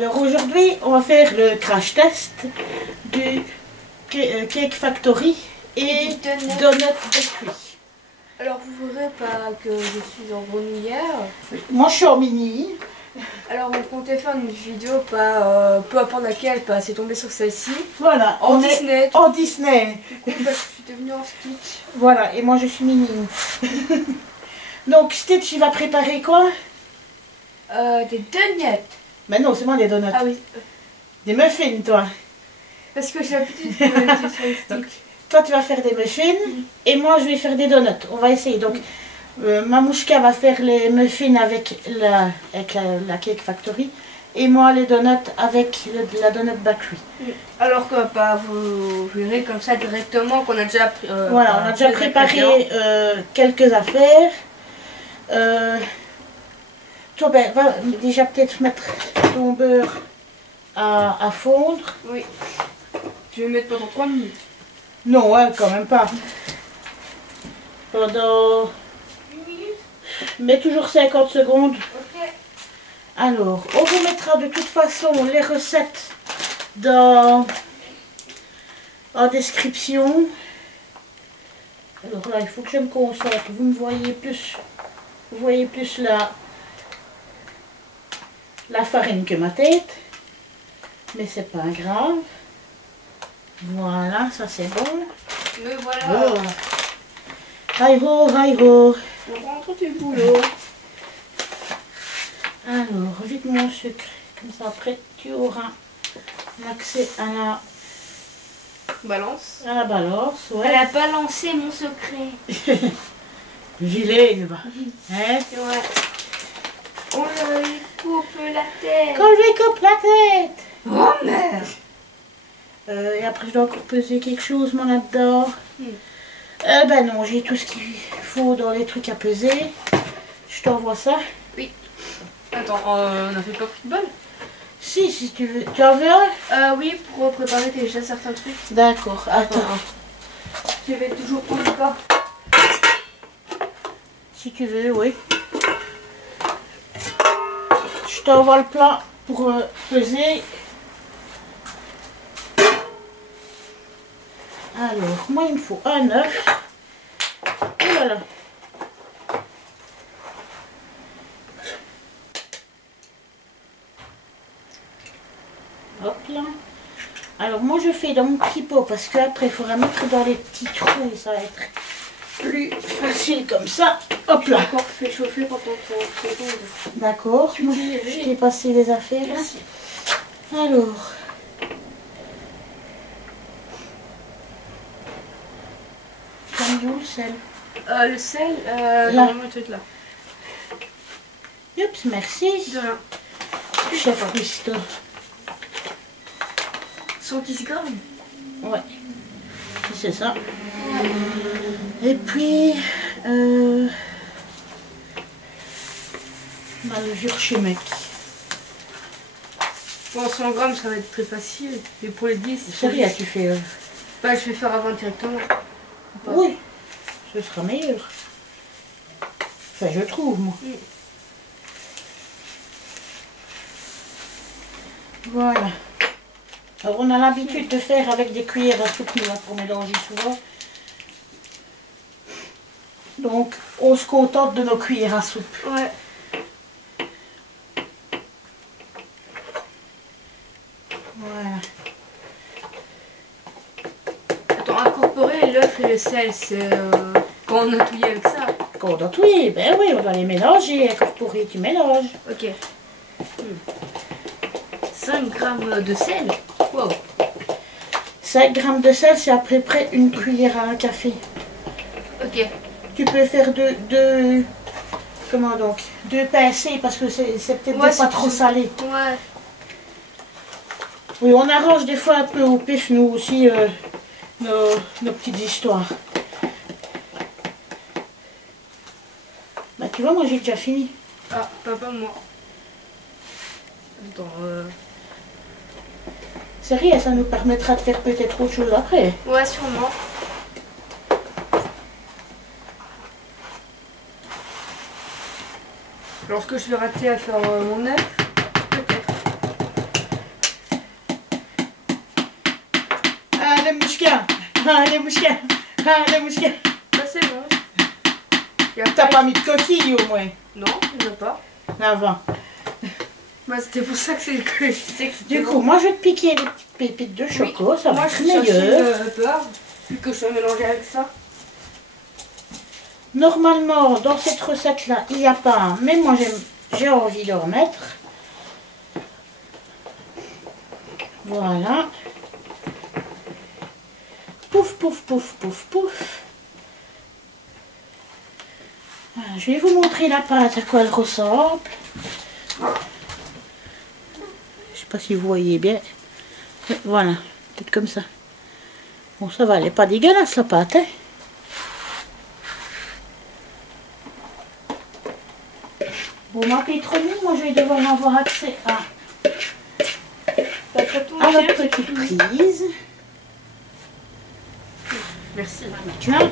Alors aujourd'hui, on va faire le crash test du Cake Factory et Donut Bakery. Alors vous verrez pas que je suis en grenouillère. Moi je suis en mini. Alors on comptait faire une vidéo, pas peu importe laquelle, pas c'est tombé sur celle-ci. Voilà, En Disney. En Disney. Du coup, parce que je suis devenue en Stitch. Voilà, et moi je suis mini. Donc Stitch, il va préparer quoi? Des donuts. Mais non, c'est moi les donuts. Ah oui. Des muffins, toi. Parce que j'ai l'habitude de mettre sur les Stitch. Toi, tu vas faire des muffins et moi, je vais faire des donuts. On va essayer. Donc, Mamouchka va faire les muffins avec la Cake Factory et moi, les donuts avec la Donut Bakery. Alors que vous verrez comme ça directement qu'on a déjà voilà, on a déjà préparé quelques affaires. Toi, ben, va déjà peut-être mettre ton beurre à fondre. Oui. Je vais mettre pendant 3 minutes. Non, hein, quand même pas. Pendant... 1 minute. Mais toujours 50 secondes. Ok. Alors, on vous mettra de toute façon les recettes en description. Alors là, il faut que je me concentre. Vous me voyez plus. Vous voyez plus la farine que ma tête. Mais c'est pas grave. Voilà, ça c'est bon. Me voilà. Oh. Hi ho, hi ho. On rentre du boulot. Alors, vite mon sucre. Comme ça, après, tu auras l'accès à la balance. À la balance, ouais. Elle a balancé mon secret. Vilaine, va. Hein? Ouais. On lui coupe la tête. Qu'on lui coupe la tête. Oh merde. Et après, je dois encore peser quelque chose, moi, là-dedans. Ben non, j'ai tout ce qu'il faut dans les trucs à peser. Je t'envoie ça. Oui. Attends, on n'a fait pas pris de bol? Si tu veux. Tu en veux un? Oui, pour préparer déjà certains trucs. D'accord, attends. Je vais toujours prendre le corps. Si tu veux, oui. Je t'envoie le plat pour peser. Alors, moi, il me faut un œuf. Et voilà. Hop là. Alors, moi, je fais dans mon petit pot parce qu'après, il faudra mettre dans les petits trous et ça va être plus facile comme ça. Hop là. Encore fait chauffer pendant 30 secondes. D'accord. Je t'ai passé les affaires. Merci. Alors. Le sel. Le sel, normalement, il doit être là. Oups, merci. De rien. Chef Christo. 110 grammes. Ouais. C'est ça. Et puis, ma levure chimique. Pour 100 grammes, ça va être très facile. Mais pour les 10, C'est rien, tu fais. Bah, je vais faire avant directement. Oui, ce sera meilleur. Enfin, je trouve, moi. Voilà. Alors, on a l'habitude de faire avec des cuillères à soupe pour mélanger souvent. Donc, on se contente de nos cuillères à soupe. Ouais. Voilà. Attends, incorporer l'œuf et le sel, c'est quand on a touillé avec ça. Quand on a touillé, ben oui, on doit les mélanger, incorporer, tu mélanges. Ok. 5 grammes de sel. Wow. 5 grammes de sel, c'est à peu près une cuillère à un café. Ok. Tu peux faire deux comment donc, 2 pincées parce que c'est peut-être pas trop salé. Ouais. Oui, on arrange des fois un peu au pif, nous aussi, nos petites histoires. Bah tu vois, moi j'ai déjà fini. Ah, pas moi. Attends, C'est rien, ça nous permettra de faire peut-être autre chose après. Ouais, sûrement. Lorsque je vais rater à faire mon œuf, peut-être. Ah, les mouchkas. Ah, les mouchkas. Ça c'est bon. T'as pas mis de coquille au moins? Non, je veux pas. Avant. Bah, c'était pour ça que c'est que je sais que c'était Du bon. coup, moi je vais te piquer des petites pépites de choco, ça va Moi, être je cherchais meilleur. une beurre, vu que je vais mélanger avec ça. Normalement, dans cette recette-là, il n'y a pas, mais moi j'ai envie de remettre. Voilà. Pouf, pouf, pouf, pouf, pouf. Voilà, je vais vous montrer la pâte, à quoi elle ressemble. Je sais pas si vous voyez bien. Voilà, peut-être comme ça. Bon, ça va, elle n'est pas dégueulasse la pâte, hein. Bon, ma pétronie, moi je vais devoir avoir accès à la petite prise. Merci. Tiens.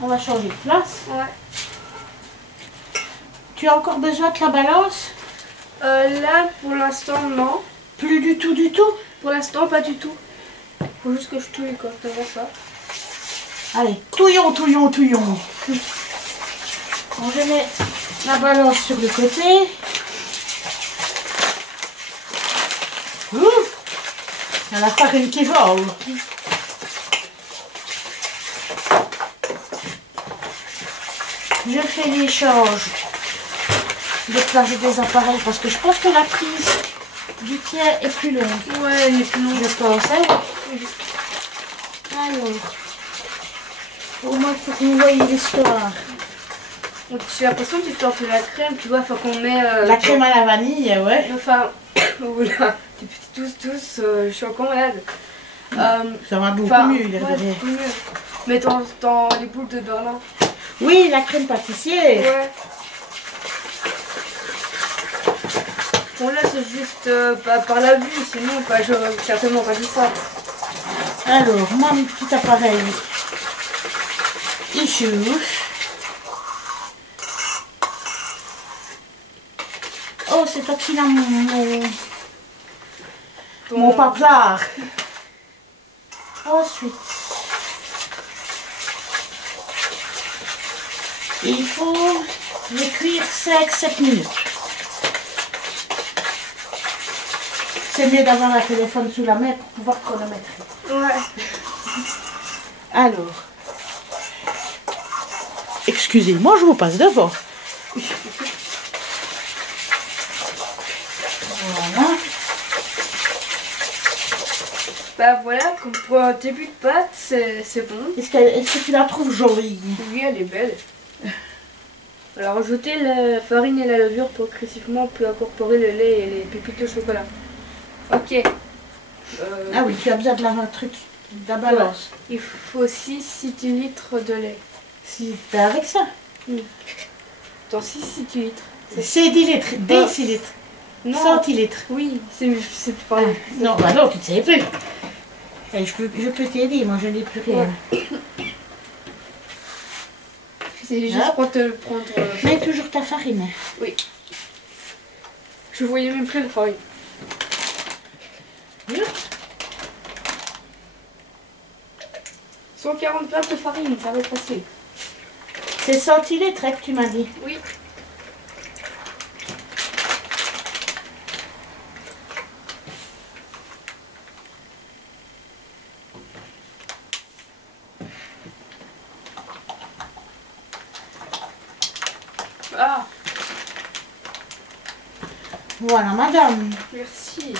On va changer de place. Ouais. Tu as encore besoin de la balance? Là, pour l'instant, non. Plus du tout, du tout? Pour l'instant, pas du tout. Faut juste que je touille quoi, je vois ça. Allez, touillons, touillons, touillons. On va mettre la balance sur le côté. Ouf! Il y a la farine qui vole. Je fais l'échange de placer des appareils parce que je pense que la prise du tien est plus longue. Ouais, elle est plus longue. Je pense, hein? Alors, au moins pour que vous voyez l'histoire. J'ai l'impression que tu sortes de la crème, tu vois, faut qu'on met... La crème à la vanille, ouais. Enfin, voilà, des petits tous, je suis encore malade. Ça va beaucoup Enfin, mieux, il est ouais, derrière. beaucoup mieux. Mais dans les boules de Berlin. Oui, la crème pâtissière. Ouais. Bon là c'est juste par la vue, sinon j'aurais certainement pas dit ça. Alors, moi, mon petit appareil, il chauffe. Oh, c'est toi qui l'as mon paplard. Ensuite, il faut le cuire 5-7 minutes. C'est mieux d'avoir un téléphone sous la main pour pouvoir chronométrer. Ouais. Alors, excusez-moi, je vous passe devant. Voilà. Bah voilà, comme pour un début de pâte, c'est bon. Est-ce que tu la trouves jolie? Oui, elle est belle. Alors ajoutez la farine et la levure progressivement pour incorporer le lait et les pépites de chocolat. Ok. Ah oui, tu as besoin de la truc, de la balance. Il faut 6 centilitres de lait. Si, ben avec ça. Dans 6 centilitres. Centilitres, décilitres, Non. centilitres. Oui, c'est Ah, pareil. non, bah non, tu ne sais plus. Eh, je peux t'aider, moi je n'ai plus rien. C'est juste Hop. pour te prendre... Mets toujours ta farine. Oui. Je voyais même plus le farine. Hop. 140 grammes de farine, ça va être facile. C'est centilitres hein, que tu m'as dit. Oui. Ah, Voilà, madame. merci.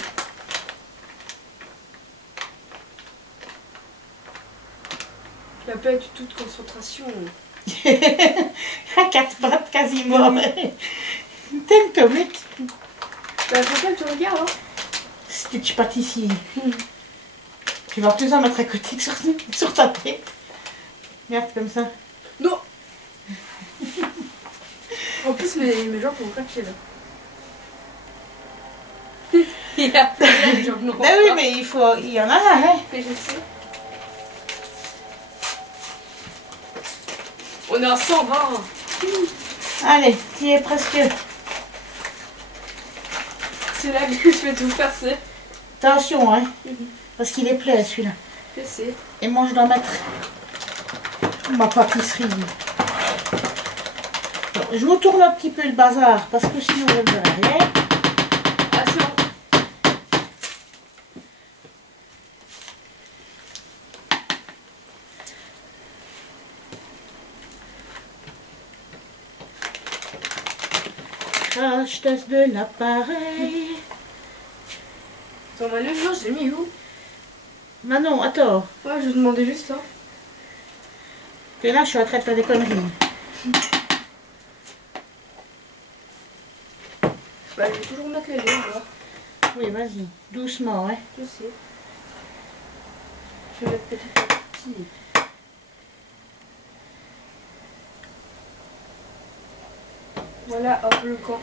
La paix du toute concentration. À 4 pattes quasiment. T'es une comique. Bah, faut pas que tu regardes, hein. Stitch pâtissier. Tu vas plus en mettre à côté que sur ta tête. Regarde comme ça. Non. En plus, mes jambes vont craquer, là. Il a plein de jambes noires. Ben oui, mais il y en a là, hein. Mais je sais. On est à 120. Allez, tu y es presque. C'est là que je vais tout faire, c'est... Attention, hein, parce qu'il est plein celui-là. Je sais. Et moi, je dois mettre ma pâtisserie. Donc, je vous tourne un petit peu le bazar, parce que sinon, vous ne verrez rien. Ah, c'est bon. Crache-test de l'appareil. Attends, ma levure, je l'ai mis où? Manon, attends. Ouais, je demandais juste ça. Que là, je suis en train de faire des conneries. Bah, je vais toujours mettre les liens, alors. Oui, vas-y. Doucement, hein. Je sais. Je vais mettre petit à petit. Voilà, hop, le camp.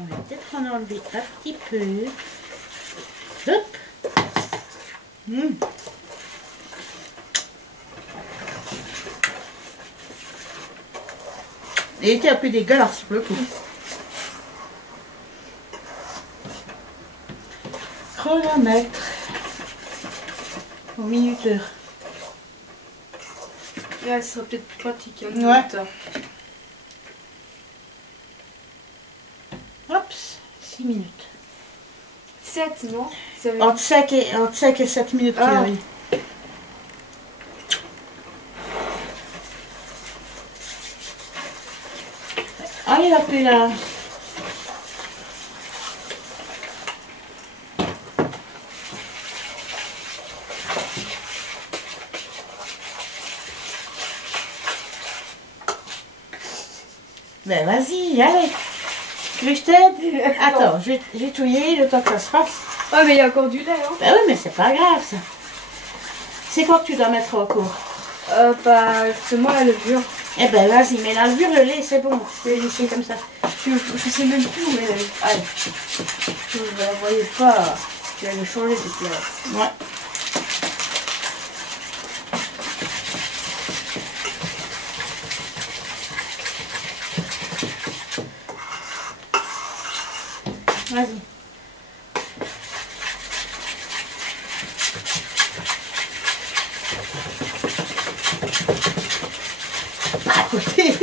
On va peut-être en enlever un petit peu. Hop. Il était un peu dégueulasse, le coup. Chronomètre au minuteur. Là, ce sera peut-être plus pratique. Hein, Ouais. Hop, 6 minutes. 7, non? Ça veut- Entre 5 et 7 minutes qu'il Ah. arrive. Allez, la plus là. Ben vas-y, allez. Tu veux que je t'aide? Attends, je vais touiller le temps que ça se fasse. Ah, mais il y a encore du lait, hein? Ben oui, mais c'est pas grave ça. C'est quoi que tu dois mettre encore? Bah, justement, la levure. Eh ben vas-y, mais la levure, le lait, c'est bon. Je vais laisser comme ça. Je sais même plus où elle est. Allez. Je ne la voyais pas. Tu allais changer de place. Ouais. Vas-y. À côté.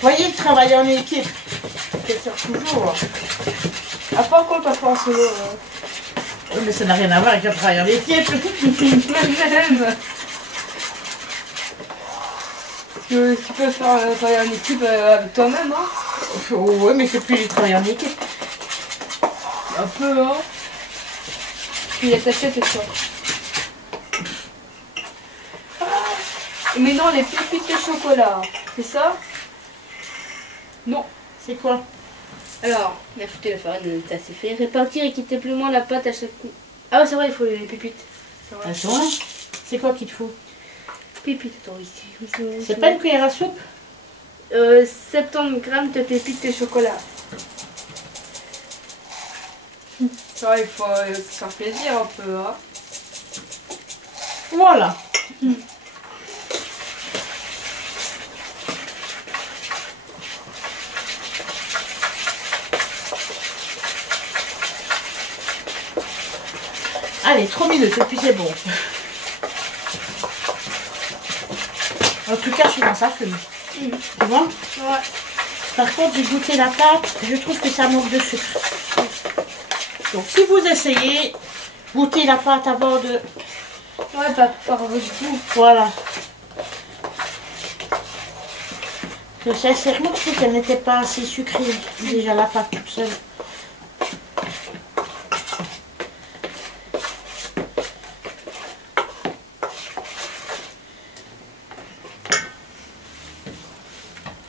Voyez le travail en équipe. C'est sûr toujours. À part quand on fait en solo. Oui, mais ça n'a rien à voir avec le travail en équipe. Même. Tu peux faire travailler en équipe avec toi-même, hein? Oui, mais c'est plus du travail en équipe. Un peu, hein? Puis il y a ta tête et toi. Mais non, les pépites de chocolat, c'est ça? Non. C'est quoi? Alors, ajouter la farine, ça c'est fait. Répartir équitablement la pâte à chaque coup. Ah ouais, c'est vrai, il faut les pépites. C'est vrai. Attends, c'est quoi qu'il te faut? Pépites, attends, ici. C'est pas une cuillère à soupe? 70 grammes de pépites de chocolat. Ça va, il faut se faire plaisir un peu, hein. Voilà. Allez, 3 minutes et puis c'est bon. En tout cas, je suis dans sa fume. Tu vois? Ouais. Par contre, j'ai goûté la pâte, je trouve que ça manque de sucre. Donc, si vous essayez, goûtez la pâte avant de... Ouais, pas pour faire du coup. Voilà. Que sincèrement, je trouve qu'elle n'était pas assez sucrée. Déjà, la pâte toute seule.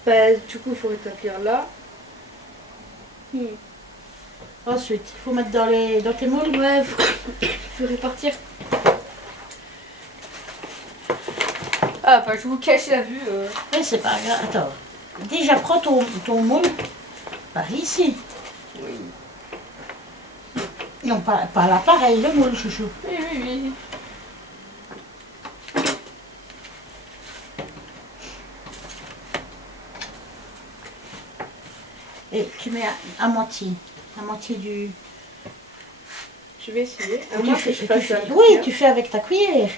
Bah, du coup, il faut rétablir là. Ensuite, il faut mettre dans tes moules. Ouais, faut répartir. Ah, bah, je vous cache la vue. Mais c'est pas grave. Attends. Déjà, prends ton moule par ici. Oui. Non, pas l'appareil, le moule, chouchou. Oui, oui, oui. Et tu mets à moitié du... Je vais essayer. À Tu moins fais- que je tu fasse fais- avec la oui, cuillère. tu fais avec ta cuillère.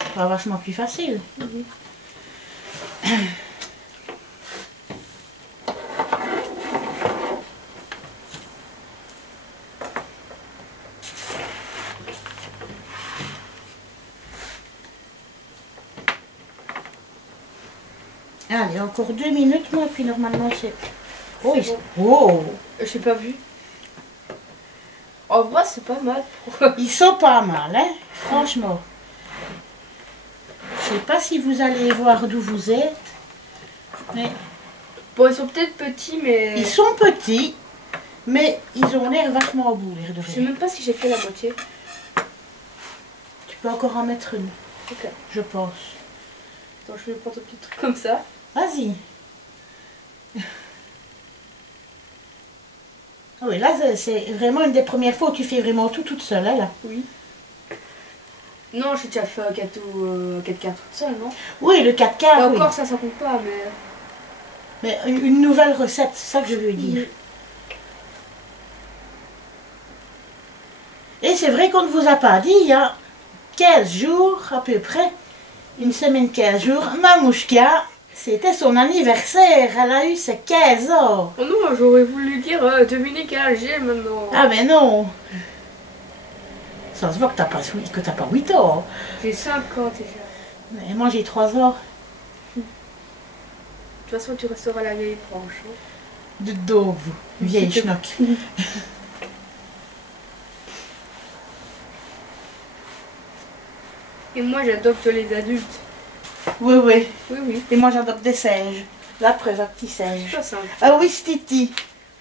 Ça sera vachement plus facile. Mhm. Allez, encore 2 minutes, moi, puis normalement c'est... Oh, C'est ils... oh, J'ai pas vu. En vrai, c'est pas mal pour... ils sont pas mal, hein, franchement. Je sais pas si vous allez voir d'où vous êtes, mais Bon, ils sont peut-être petits, mais... ils sont petits, mais ils ont l'air vachement au bout, l'air de Je sais rien. même pas si j'ai fait la moitié. Tu peux encore en mettre une, Ok. je pense. Attends, je vais prendre un petit truc comme ça. Vas-y. Ah oui, là, c'est vraiment une des premières fois où tu fais vraiment tout toute seule, hein, là. Oui. Non, j'ai déjà fait un gâteau 4 quarts toute seule, non? Oui, le 4 quarts, Et oui. encore, ça compte pas, mais... Mais une nouvelle recette, c'est ça que je veux dire. Et c'est vrai qu'on ne vous a pas dit, il y a 15 jours à peu près, une semaine, 15 jours, Mamouchka, c'était son anniversaire, elle a eu ses 15 ans. Oh non, j'aurais voulu dire Dominique à Alger maintenant. Ah mais non. Ça se voit que t'as pas 8 ans. J'ai 5 ans déjà. Mais moi j'ai 3 ans. De toute façon, tu resteras la vieille branche. Hein. De dos, vous, vieille schnock. Et moi, j'adopte les adultes. Oui, oui. Oui, oui. Et moi j'adopte des singes. La preuve, un petit singe. C'est pas simple. Ah oui, c'est Titi.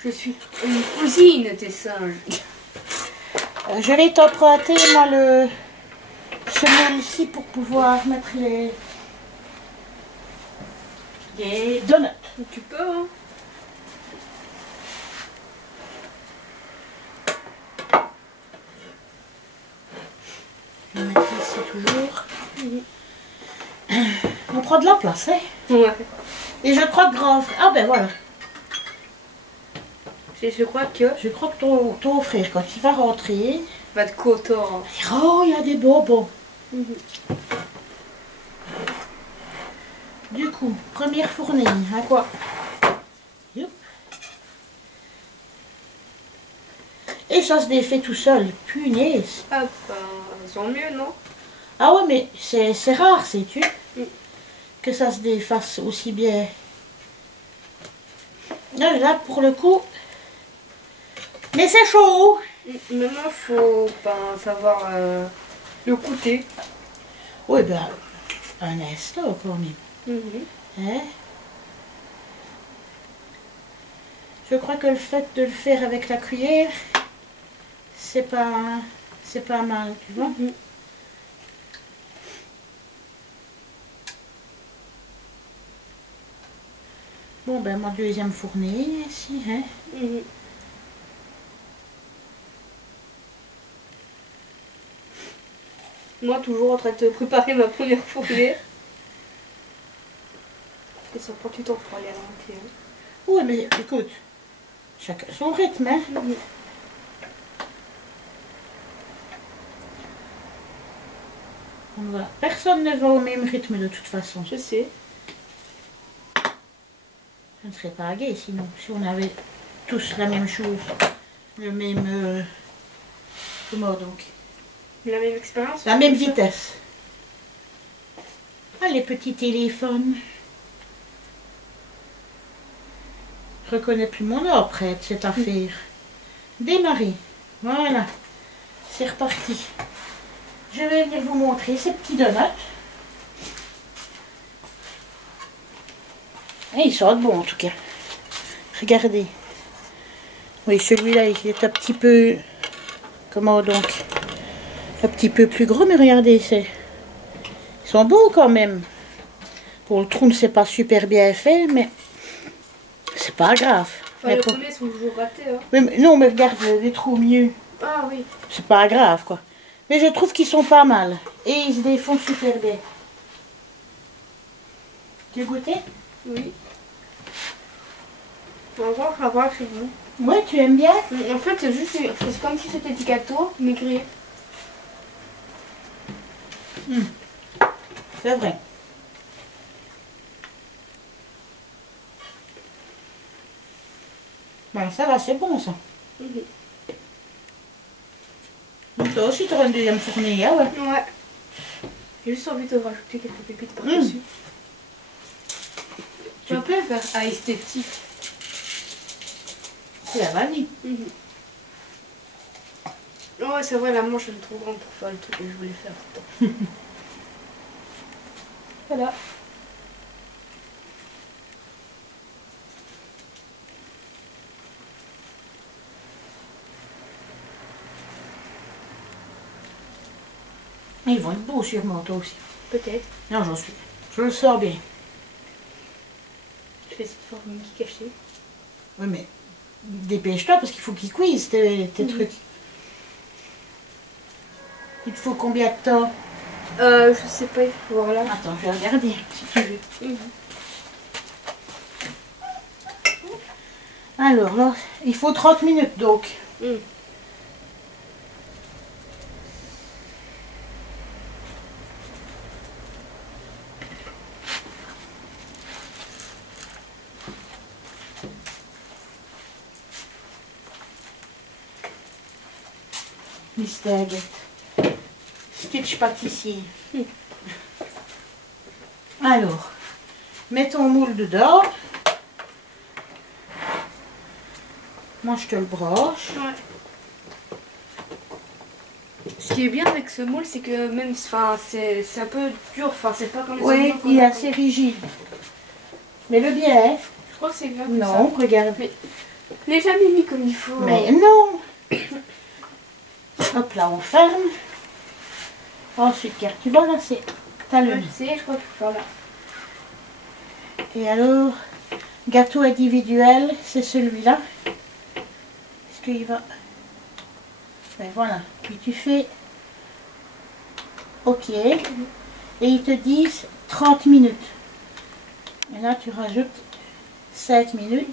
Je suis une cousine des singes. Je vais t'emprunter, moi, ce moule ici pour pouvoir mettre les donuts. Tu peux, hein. Je vais mettre ici toujours. On prend de la place, hein. Ouais. Et je crois que grand... Ah ben voilà. Je crois que... Je crois que ton frère, quand il va rentrer... Va de coton. Oh, il y a des bonbons. Du coup, première fournée. À quoi? Youp. Et ça se défait tout seul. Punaise. Ah bah, sont mieux, non? Ah ouais, mais c'est rare, sais-tu, Mm. que ça se défasse aussi bien. Là, pour le coup... Mais c'est chaud. Maintenant, faut pas savoir le goûter. Oui, ben, un instant quand même. Hein? Je crois que le fait de le faire avec la cuillère, c'est pas mal, tu vois. Bon, ben, ma deuxième fournée, ici, hein. Moi, toujours en train de préparer ma première fournée. Et ça prend du temps pour aller à l'entier. Hein. Oui, mais écoute, chacun son rythme, hein. Donc, voilà. Personne ne va au même rythme de toute façon. Je sais. Ça ne serait pas gai sinon, si on avait tous la même chose, le même... comment donc? La même expérience? La même vitesse. Ah, les petits téléphones. Je reconnais plus mon nom après cette affaire. Démarrer. Voilà. C'est reparti. Je vais venir vous montrer ces petits donuts. Et ils sortent bons en tout cas. Regardez. Oui, celui-là, il est un petit peu... Comment donc? Un petit peu plus gros, mais regardez, ils sont beaux quand même. Pour le trou, c'est pas super bien fait, mais c'est pas grave. Enfin, Mais les pour- premiers sont toujours ratés. Hein. Oui, mais non, mais regarde, les trous mieux. Ah oui. C'est pas grave, quoi. Mais je trouve qu'ils sont pas mal. Et ils se défont super bien. Tu veux goûter? Oui. On va voir, c'est bon. Ouais, tu aimes bien? En fait, c'est juste, c'est comme si c'était du gâteau, mais grillé. C'est vrai. Ben, ça va, c'est bon, ça. Donc, toi aussi, tu auras une deuxième fournée, hein, ouais. Ouais. J'ai juste envie de rajouter quelques pépites par-dessus. Tu peux faire à esthétique. C'est la vanille. Ouais, c'est vrai, la manche elle est trop grande pour faire le truc que je voulais faire tout le temps. Voilà. Ils vont être beaux sûrement, toi aussi. Peut-être. Non, j'en suis. Je le sors bien. Je fais cette forme qui est cachée. Oui, mais dépêche-toi parce qu'il faut qu'ils cuisent tes trucs. Il te faut combien de temps? Je sais pas, il faut voir là. Attends, je vais regarder si tu veux. Alors là, il faut 30 minutes donc. Mister Agathe. Stitch pâtissier. Alors, mets ton moule dedans. Moi, je te le broche. Ouais. Ce qui est bien avec ce moule, c'est que même, enfin, c'est un peu dur, enfin, c'est pas comme les Oui, autres il est assez rigide. Mais le bien, hein? Je crois que c'est bien comme Non, ça. regarde. Mais je l'ai jamais mis comme il faut. Mais non. Hop là, on ferme. Ensuite, car tu vois là, c'est talonné. Je sais, je crois qu'il faut faire là. Et alors, gâteau individuel, c'est celui-là. Est-ce qu'il va... Ben voilà. Puis tu fais OK. Et ils te disent 30 minutes. Et là, tu rajoutes 5 minutes.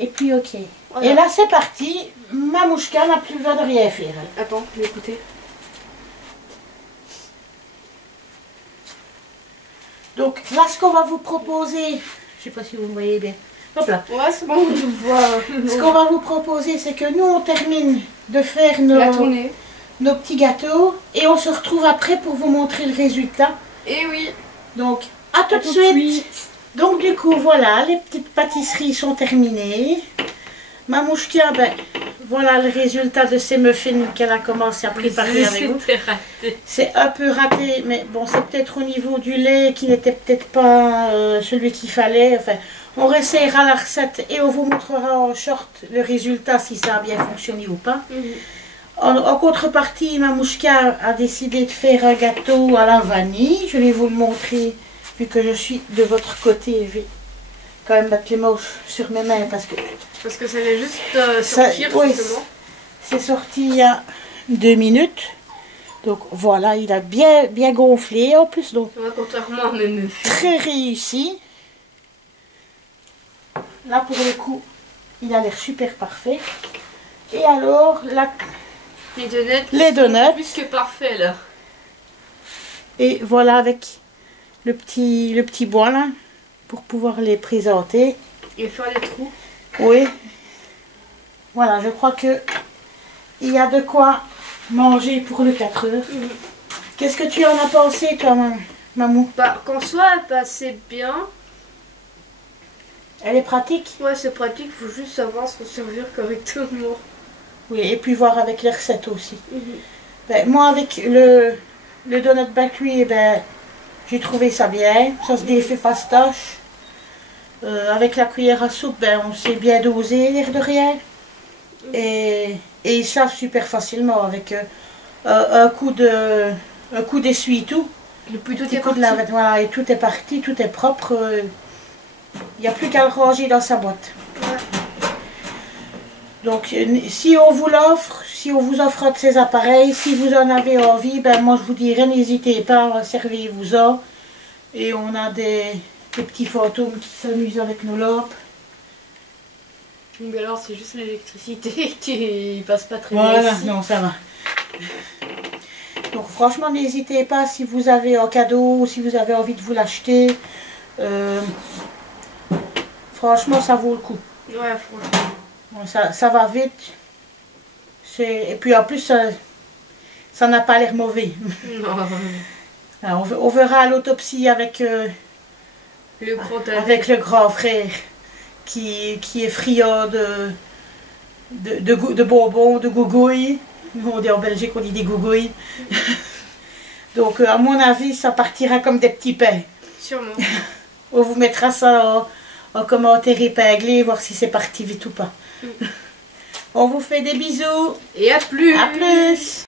Et puis OK. Voilà. Et là, c'est parti. Mamouchka n'a plus besoin de rien faire. Attends, je vais écouter. Donc là, ce qu'on va vous proposer, je ne sais pas si vous me voyez bien. Hop là. Ouais, c'est bon, je vois. Ce qu'on va vous proposer, c'est que nous, on termine de faire nos petits gâteaux et on se retrouve après pour vous montrer le résultat. Et oui. Donc, à tout de suite. Donc, du coup, voilà, les petites pâtisseries sont terminées. Mamouchka, ben, voilà le résultat de ces muffins qu'elle a commencé à préparer avec vous. C'est un peu raté, mais bon, c'est peut-être au niveau du lait qui n'était peut-être pas celui qu'il fallait. Enfin, on réessayera la recette et on vous montrera en short le résultat si ça a bien fonctionné ou pas. En contrepartie, Mamouchka a décidé de faire un gâteau à la vanille. Je vais vous le montrer vu que je suis de votre côté. Je vais quand même mettre les mains sur mes mains parce que ça vient juste sortir, oui, justement. C'est sorti il y a 2 minutes. Donc voilà, il a bien gonflé en plus. Donc ouais, contrairement à mes muffins. Très réussi. Là pour le coup, il a l'air super parfait. Et alors, les donuts. Plus que parfait là. Et voilà avec le petit bois là, pour pouvoir les présenter. Et faire des trous. Oui. Voilà, je crois que il y a de quoi manger pour le 4 heures. Qu'est-ce que tu en as pensé toi, Mamou? Bah, qu'en soit elle passait bien. Elle est pratique? Ouais, c'est pratique, il faut juste savoir se servir correctement. Oui, et puis voir avec les recettes aussi. Ben, moi, avec le donut bakery, ben, j'ai trouvé ça bien. Ça se défait fastoche. Avec la cuillère à soupe, ben, on s'est bien dosé, l'air de rien. Et ils savent super facilement avec un coup d'essuie-tout. Et puis tout est parti. Voilà, et tout est parti, tout est propre. Il n'y a plus qu'à le ranger dans sa boîte. Donc si on vous l'offre, si on vous offre de ces appareils, si vous en avez envie, ben moi je vous dirais n'hésitez pas, servez-vous-en. Et on a des petits fantômes qui s'amusent avec nos lampes. Mais alors c'est juste l'électricité qui passe pas très bien. Voilà, ici. non ça va. Donc franchement n'hésitez pas si vous avez un cadeau, si vous avez envie de vous l'acheter. Franchement ça vaut le coup. Ouais, franchement. Bon, ça va vite. Et puis en plus ça n'a pas l'air mauvais. Non. Alors, on verra à l'autopsie avec, le grand frère qui est friand de bonbons, de gougouilles. Nous on dit en Belgique on dit des gougouilles. Donc à mon avis ça partira comme des petits pains. Sûrement. On vous mettra ça en commentaire épinglé, voir si c'est parti vite ou pas. On vous fait des bisous. Et à plus. À plus.